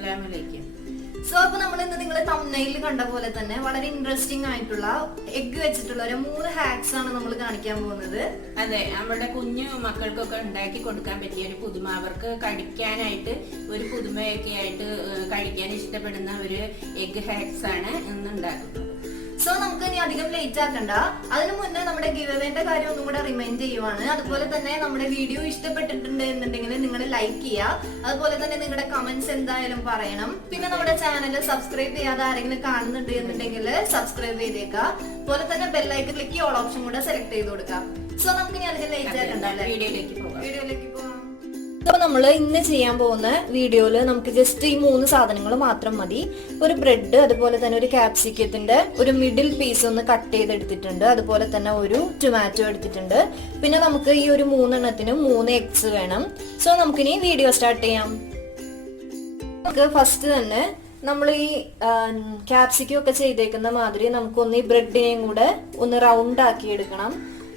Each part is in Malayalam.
അസ്സലാമലൈക്കും. സോ അപ്പൊ നമ്മൾ ഇന്ന് നിങ്ങൾ തംബ്നെയിലിൽ കണ്ട പോലെ തന്നെ വളരെ ഇൻട്രസ്റ്റിംഗ് ആയിട്ടുള്ള എഗ് വെച്ചിട്ടുള്ള ഒരു 3 ഹാക്സ് ആണ് നമ്മൾ കാണിക്കാൻ പോകുന്നത്. അതെ, നമ്മുടെ കുഞ്ഞു മക്കൾക്കൊക്കെ ഉണ്ടാക്കി കൊടുക്കാൻ പറ്റിയ ഒരു പുതുമ, അവർക്ക് കഴിക്കാനായിട്ട് ഒരു പുതുമയൊക്കെ ആയിട്ട് കഴിക്കാൻ ഇഷ്ടപ്പെടുന്ന ഒരു എഗ് ഹാക്സ് ആണ് ഇന്ന് ഉണ്ടാക്കുന്നത്. സോ നമുക്ക് ഇനി അധികം ലേറ്റ് ആക്കണ്ട. അതിനു മുന്നേ നമ്മുടെ ഗിവ് അവേന്റെ കാര്യം ഒന്നും കൂടെ റിമൈൻഡ് ചെയ്യുവാണ്. അതുപോലെ തന്നെ നമ്മുടെ വീഡിയോ ഇഷ്ടപ്പെട്ടിട്ടുണ്ട് എന്നുണ്ടെങ്കിൽ നിങ്ങൾ ലൈക്ക് ചെയ്യുക. അതുപോലെ തന്നെ നിങ്ങളുടെ കമന്റ്സ് എന്തായാലും പറയണം. പിന്നെ നമ്മുടെ ചാനൽ സബ്സ്ക്രൈബ് ചെയ്യാതെ ആരെങ്കിലും കാണുന്നുണ്ട് എന്നുണ്ടെങ്കിൽ സബ്സ്ക്രൈബ് ചെയ്തേക്കുക. അതുപോലെ തന്നെ ബെല്ലൈക്കൺ ക്ലിക്ക് ഓൾ ഓപ്ഷൻ കൂടെ സെലക്ട് ചെയ്ത് കൊടുക്കാം. സോ നമുക്ക് ഇനി അധികം ലേറ്റ് ആക്കണ്ട, വീഡിയോയിലേക്ക് പോകാം. അപ്പൊ നമ്മൾ ഇന്ന് ചെയ്യാൻ പോകുന്ന വീഡിയോയില് നമുക്ക് ജസ്റ്റ് ഈ 3 സാധനങ്ങൾ മാത്രം മതി. ഒരു ബ്രെഡ്, അതുപോലെ തന്നെ ഒരു ക്യാപ്സിക്കത്തിന്റെ ഒരു മിഡിൽ പീസ് ഒന്ന് കട്ട് ചെയ്തെടുത്തിട്ടുണ്ട്. അതുപോലെ തന്നെ ഒരു ടൊമാറ്റോ എടുത്തിട്ടുണ്ട്. പിന്നെ നമുക്ക് ഈ ഒരു 3 എണ്ണത്തിന് 3 എഗ്സ് വേണം. സോ നമുക്കിനി വീഡിയോ സ്റ്റാർട്ട് ചെയ്യാം. നമുക്ക് ഫസ്റ്റ് തന്നെ നമ്മൾ ഈ ക്യാപ്സിക്കം ഒക്കെ ചെയ്തേക്കുന്ന മാതിരി നമുക്കൊന്ന് ഈ ബ്രെഡിനെയും കൂടെ ഒന്ന് റൗണ്ട് ആക്കി എടുക്കണം.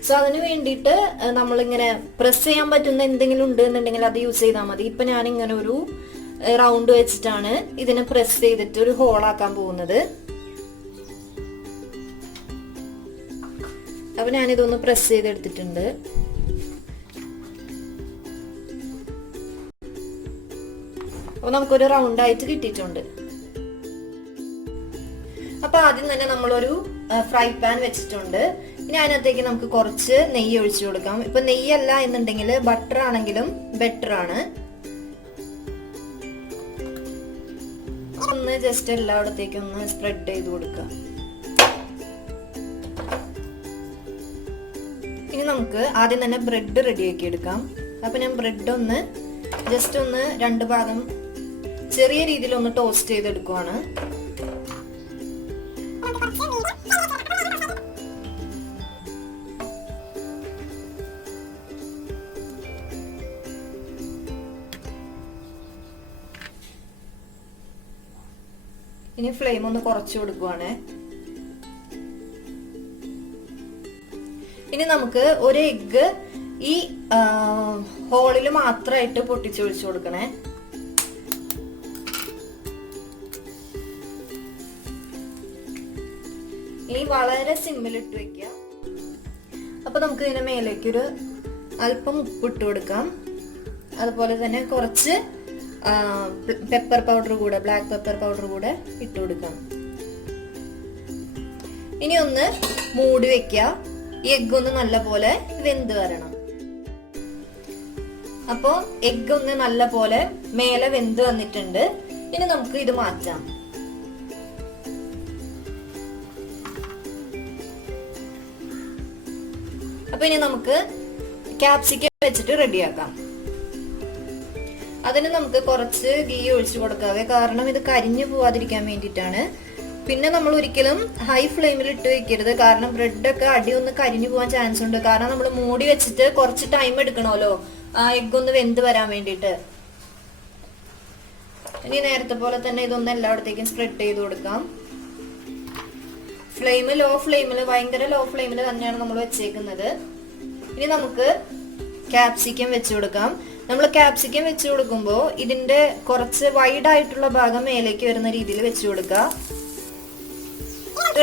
സോ അതിന് വേണ്ടിയിട്ട് നമ്മളിങ്ങനെ പ്രസ് ചെയ്യാൻ പറ്റുന്ന എന്തെങ്കിലും ഉണ്ട് എന്നുണ്ടെങ്കിൽ അത് യൂസ് ചെയ്താൽ മതി. ഇപ്പൊ ഞാൻ ഇങ്ങനെ ഒരു റൗണ്ട് വെച്ചിട്ടാണ് ഇതിനെ പ്രസ് ചെയ്തിട്ട് ഒരു ഹോൾ ആക്കാൻ പോകുന്നത്. അപ്പൊ ഞാനിതൊന്ന് പ്രസ് ചെയ്തെടുത്തിട്ടുണ്ട്. അപ്പൊ നമുക്കൊരു റൗണ്ട് ആയിട്ട് കിട്ടിയിട്ടുണ്ട്. അപ്പൊ ആദ്യം തന്നെ നമ്മളൊരു ഫ്രൈ പാൻ വെച്ചിട്ടുണ്ട്. ഇനി അതിനകത്തേക്ക് നമുക്ക് കുറച്ച് നെയ്യ് ഒഴിച്ചു കൊടുക്കാം. ഇപ്പൊ നെയ്യല്ല എന്നുണ്ടെങ്കിൽ ബട്ടർ ആണെങ്കിലും ബെറ്റർ ആണ്. ഒന്ന് ജസ്റ്റ് എല്ലായിടത്തേക്കും ഒന്ന് സ്പ്രെഡ് ചെയ്ത് കൊടുക്കാം. ഇനി നമുക്ക് ആദ്യം തന്നെ ബ്രെഡ് റെഡിയാക്കി എടുക്കാം. അപ്പൊ ഞാൻ ബ്രെഡ് ഒന്ന് ജസ്റ്റ് ഒന്ന് 2 ഭാഗം ചെറിയ രീതിയിൽ ഒന്ന് ടോസ്റ്റ് ചെയ്തെടുക്കുവാണ്. ഇനി ഫ്ലെയിം ഒന്ന് കുറച്ച് കൊടുക്കുവാണ്. ഇനി നമുക്ക് ഒരു എഗ്ഗ് ഈ ഹോളിൽ മാത്രമായിട്ട് പൊട്ടിച്ചൊഴിച്ചു കൊടുക്കണേ. ഇനി വളരെ സിമ്പിൾ ഇട്ട് വെക്കുക. അപ്പൊ നമുക്ക് ഇതിന്റെ മേലേക്ക് ഒരു അല്പം ഉപ്പിട്ട് കൊടുക്കാം. അതുപോലെ തന്നെ കുറച്ച് പെപ്പർ പൗഡർ കൂടെ, ബ്ലാക്ക് പെപ്പർ പൗഡർ കൂടെ ഇട്ട് കൊടുക്കാം. ഇനി ഒന്ന് മൂടി വെക്കുക. ഈ എഗ്ഗ് ഒന്ന് നല്ല പോലെ വെന്ത് വരണം. അപ്പോ എഗ്ഗ് ഒന്ന് നല്ല പോലെ മേലെ വെന്ത് വന്നിട്ടുണ്ട്. ഇനി നമുക്ക് ഇത് മാറ്റാം. അപ്പൊ ഇനി നമുക്ക് ക്യാപ്സിക്കം വെച്ചിട്ട് റെഡിയാക്കാം. അതിന് നമുക്ക് കുറച്ച് ഗീ ഒഴിച്ചു കൊടുക്കാവേ, കാരണം ഇത് കരിഞ്ഞു പോവാതിരിക്കാൻ വേണ്ടിയിട്ടാണ്. പിന്നെ നമ്മൾ ഒരിക്കലും ഹൈ ഫ്ലെയിമിൽ ഇട്ട് വെക്കരുത്, കാരണം ബ്രെഡൊക്കെ അടി ഒന്ന് കരിഞ്ഞു പോകാൻ ചാൻസ് ഉണ്ട്. കാരണം നമ്മൾ മൂടി വെച്ചിട്ട് കുറച്ച് ടൈം എടുക്കണമല്ലോ ആ എഗ്ഗ് ഒന്ന് വെന്ത് വരാൻ വേണ്ടിയിട്ട്. ഇനി നേരത്തെ പോലെ തന്നെ ഇതൊന്ന് എല്ലായിടത്തേക്കും സ്പ്രെഡ് ചെയ്ത് കൊടുക്കാം. ഫ്ലെയിം ലോ ഫ്ലെയിമിൽ, ഭയങ്കര ലോ ഫ്ലെയിമിൽ തന്നെയാണ് നമ്മൾ വെച്ചേക്കുന്നത്. ഇനി നമുക്ക് ക്യാപ്സിക്കം വെച്ച് കൊടുക്കാം. നമ്മൾ ക്യാപ്സിക്കം വെച്ച് കൊടുക്കുമ്പോൾ ഇതിന്റെ കുറച്ച് വൈഡ് ആയിട്ടുള്ള ഭാഗം മേലേക്ക് വരുന്ന രീതിയിൽ വെച്ച് കൊടുക്കുക.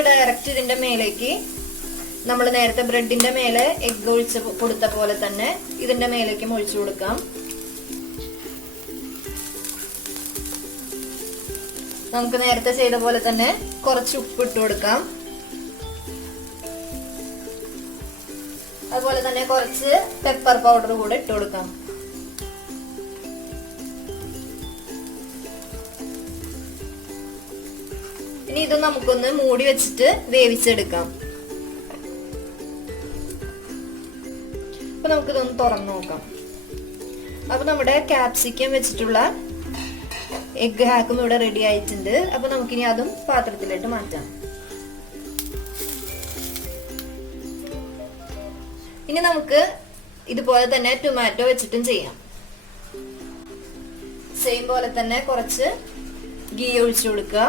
ഡയറക്റ്റ് ഇതിന്റെ മേലേക്ക് നമ്മൾ നേരത്തെ ബ്രെഡിന്റെ മേലെ എഗ്ഗ് ഒഴിച്ച് കൊടുത്ത പോലെ തന്നെ ഇതിന്റെ മേലേക്കും ഒഴിച്ചു കൊടുക്കാം. നമുക്ക് നേരത്തെ ചെയ്ത പോലെ തന്നെ കുറച്ച് ഉപ്പ് ഇട്ട് കൊടുക്കാം. അതുപോലെ തന്നെ കുറച്ച് പെപ്പർ പൗഡർ കൂടെ ഇട്ട് കൊടുക്കാം. ഇനി ഇത് നമുക്കൊന്ന് മൂടി വെച്ചിട്ട് വേവിച്ചെടുക്കാം. അപ്പൊ നമുക്കിതൊന്ന് തുറന്നു നോക്കാം. അപ്പൊ നമ്മുടെ ക്യാപ്സിക്കം വെച്ചിട്ടുള്ള എഗ് ഹാക്കും ഇവിടെ റെഡി ആയിട്ടുണ്ട്. അപ്പൊ നമുക്കിനി അതും പാത്രത്തിലിട്ട് മാറ്റാം. ഇനി നമുക്ക് ഇതുപോലെ തന്നെ ടൊമാറ്റോ വെച്ചിട്ടും ചെയ്യാം. സെയിം പോലെ തന്നെ കുറച്ച് ഗീ ഒഴിച്ചു കൊടുക്കുക.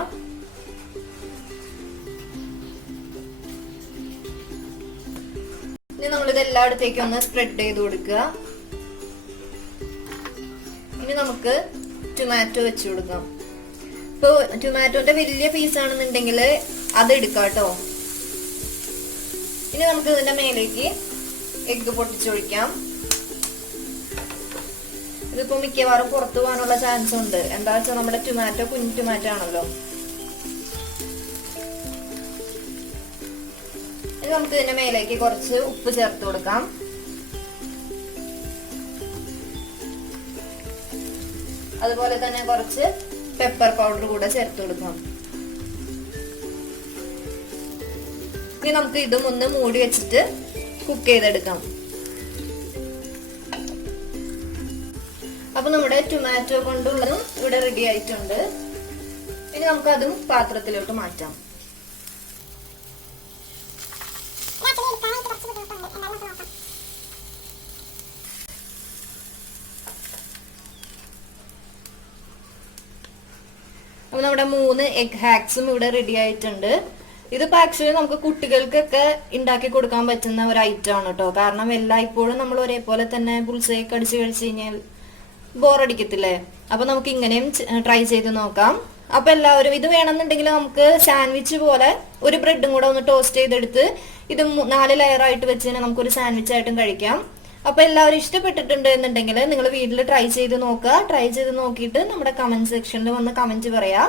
ഇനി നമ്മളിത് എല്ലായിടത്തേക്കും ഒന്ന് സ്പ്രെഡ് ചെയ്ത് കൊടുക്കുക. ഇനി നമുക്ക് ടൊമാറ്റോ വെച്ച് കൊടുക്കാം. ഇപ്പൊ ടൊമാറ്റോന്റെ വലിയ പീസ് ആണെന്നുണ്ടെങ്കിൽ അത് എടുക്കാം കേട്ടോ. ഇനി നമുക്ക് ഇതിന്റെ മേലേക്ക് എഗ്ഗ് പൊട്ടിച്ചൊഴിക്കാം. ഇതിപ്പോ മിക്കവാറും പുറത്തു പോകാനുള്ള ചാൻസ് ഉണ്ട്. എന്താ വെച്ചാൽ നമ്മുടെ ടൊമാറ്റോ കുഞ്ഞു ടൊമാറ്റോ ആണല്ലോ. ഇനി നമുക്ക് ഇതിന്റെ മേലേക്ക് കുറച്ച് ഉപ്പ് ചേർത്ത് കൊടുക്കാം. അതുപോലെ തന്നെ കുറച്ച് പെപ്പർ പൗഡർ കൂടെ ചേർത്ത് കൊടുക്കാം. ഇനി നമുക്ക് ഇതും ഒന്ന് മൂടി വെച്ചിട്ട് കുക്ക് ചെയ്തെടുക്കാം. അപ്പൊ നമ്മുടെ ടൊമാറ്റോ കൊണ്ടുള്ളതും ഇവിടെ റെഡി ആയിട്ടുണ്ട്. ഇനി നമുക്ക് അതും പാത്രത്തിലോട്ട് മാറ്റാം. അപ്പൊ നമ്മുടെ 3 എഗ് ഹാക്സും ഇവിടെ റെഡി ആയിട്ടുണ്ട്. ഇതിപ്പോ ആക്ച്വലി നമുക്ക് കുട്ടികൾക്കൊക്കെ ഉണ്ടാക്കി കൊടുക്കാൻ പറ്റുന്ന ഒരു ഐറ്റം ആണ് കേട്ടോ. കാരണം എല്ലായ്പ്പോഴും നമ്മൾ ഒരേപോലെ തന്നെ ബുൾസൈ കടിച്ചു കഴിച്ചു കഴിഞ്ഞാൽ ബോറടിക്കത്തില്ലേ? അപ്പൊ നമുക്ക് ഇങ്ങനെയും ട്രൈ ചെയ്ത് നോക്കാം. അപ്പൊ എല്ലാവരും ഇത് വേണമെന്നുണ്ടെങ്കിൽ നമുക്ക് സാൻഡ്വിച്ച് പോലെ ഒരു ബ്രെഡും കൂടെ ഒന്ന് ടോസ്റ്റ് ചെയ്തെടുത്ത് ഇത് 4 ലെയർ ആയിട്ട് വെച്ച് തന്നെ നമുക്കൊരു സാൻഡ്വിച്ച് ആയിട്ടും കഴിക്കാം. അപ്പൊ എല്ലാവരും ഇഷ്ടപ്പെട്ടിട്ടുണ്ട് എന്നുണ്ടെങ്കിൽ നിങ്ങൾ വീട്ടിൽ ട്രൈ ചെയ്ത് നോക്കുക. ട്രൈ ചെയ്ത് നോക്കിയിട്ട് നമ്മുടെ കമന്റ് സെക്ഷനിൽ വന്ന് കമന്റ് പറയാം.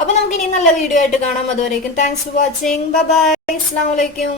അപ്പൊ നമുക്ക് ഇനി നല്ല വീഡിയോ ആയിട്ട് കാണാം. അതുവരേക്കും thanks for watching. Bye bye. അസ്സലാമു അലൈക്കും.